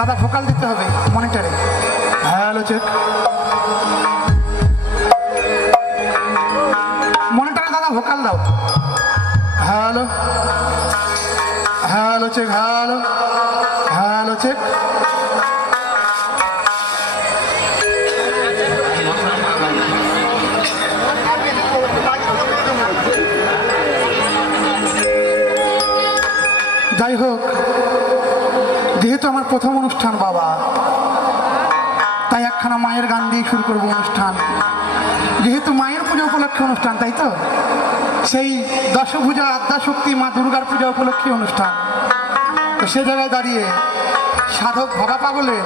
দাদা ফোকাল দিতে হবে মনিটারে। হ্যালো চেক মনিটরে দাদা ভোকাল দাও। Hello. Hello check hello. Hello check যাই হোক যেহেতু আমার প্রথম অনুষ্ঠান, বাবা, তাই একখানা মায়ের গান দিয়ে শুরু করব অনুষ্ঠান। যেহেতু মায়ের পুজো উপলক্ষে অনুষ্ঠান, তাই তো? সেই দশভূজা আদ্যা শক্তি মা দুর্গার পূজা উপলক্ষে অনুষ্ঠান। তো সে জায়গায় দাঁড়িয়ে সাধক ভরা পাগলের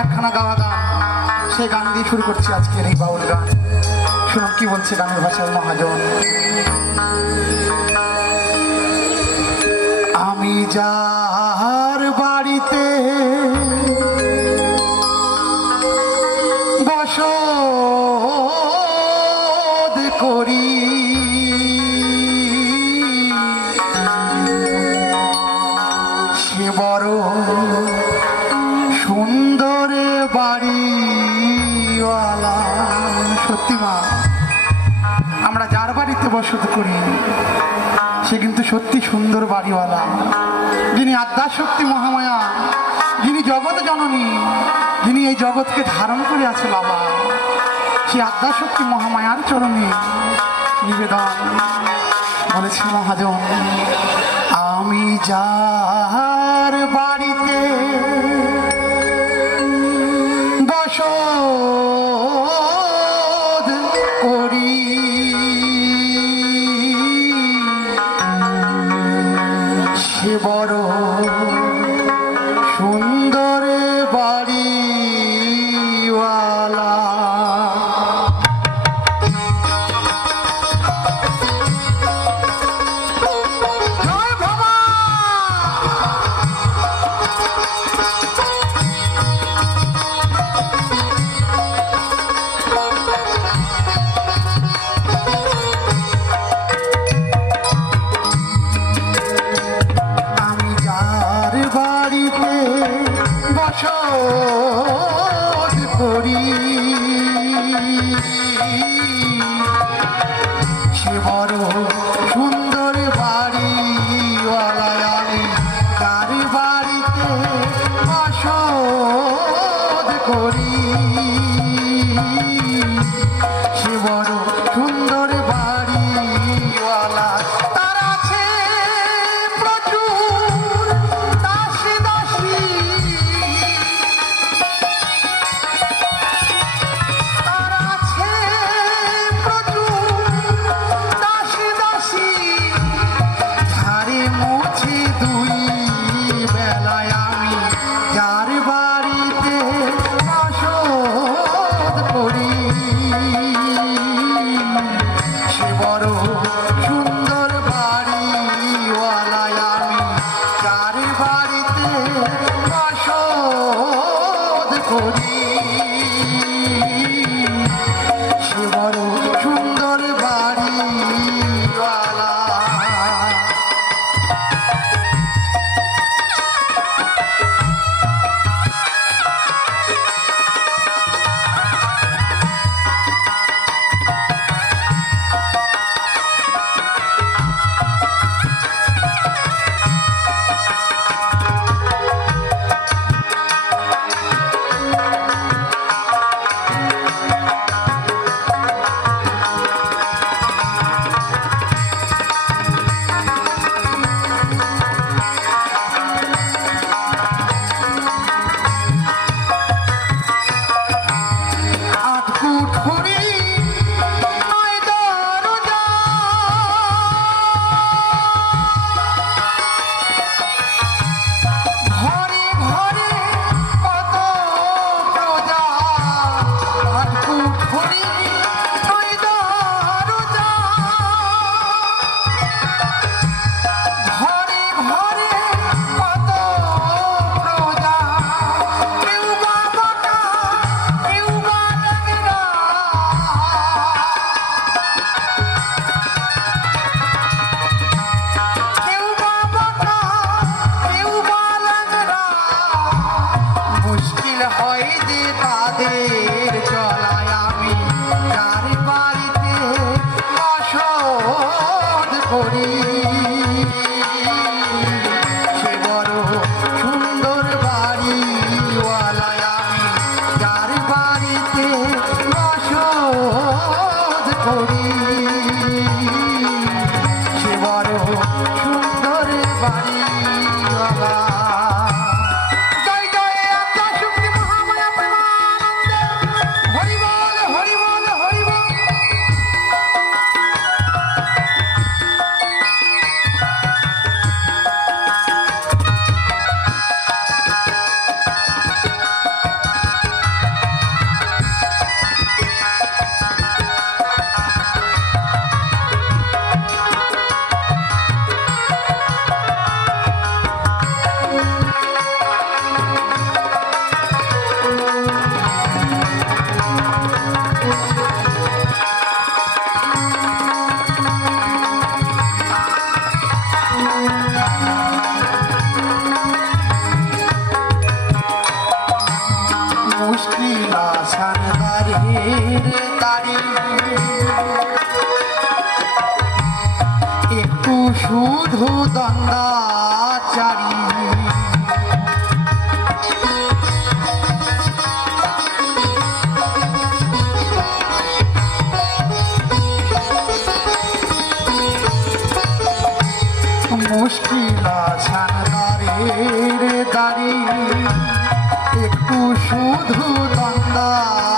একখানা গাওয়া গান সেই গান দিয়ে শুরু করছি আজকের এই বাউল গান। শুনুন কি বলছে গানের ভাষায় মহাজন। আমি যার মা, আমরা যার বাড়িতে বসত করি, সে কিন্তু সত্যি সুন্দর বাড়িওয়ালা। যিনি আদ্যাশক্তি মহামায়া, যিনি জগৎ জননী, যিনি এই জগৎকে ধারণ করে আছে বাবা, সে আদ্যাশক্তি মহামায়ার চরণে নিবেদন বলেছে মহাজন, আমি যার বাড়িতে শুধু দণ্ডাচারী। মুশকিল আসান বাড়ির দাঁড়ি একটু শুধু দণ্ডাচারী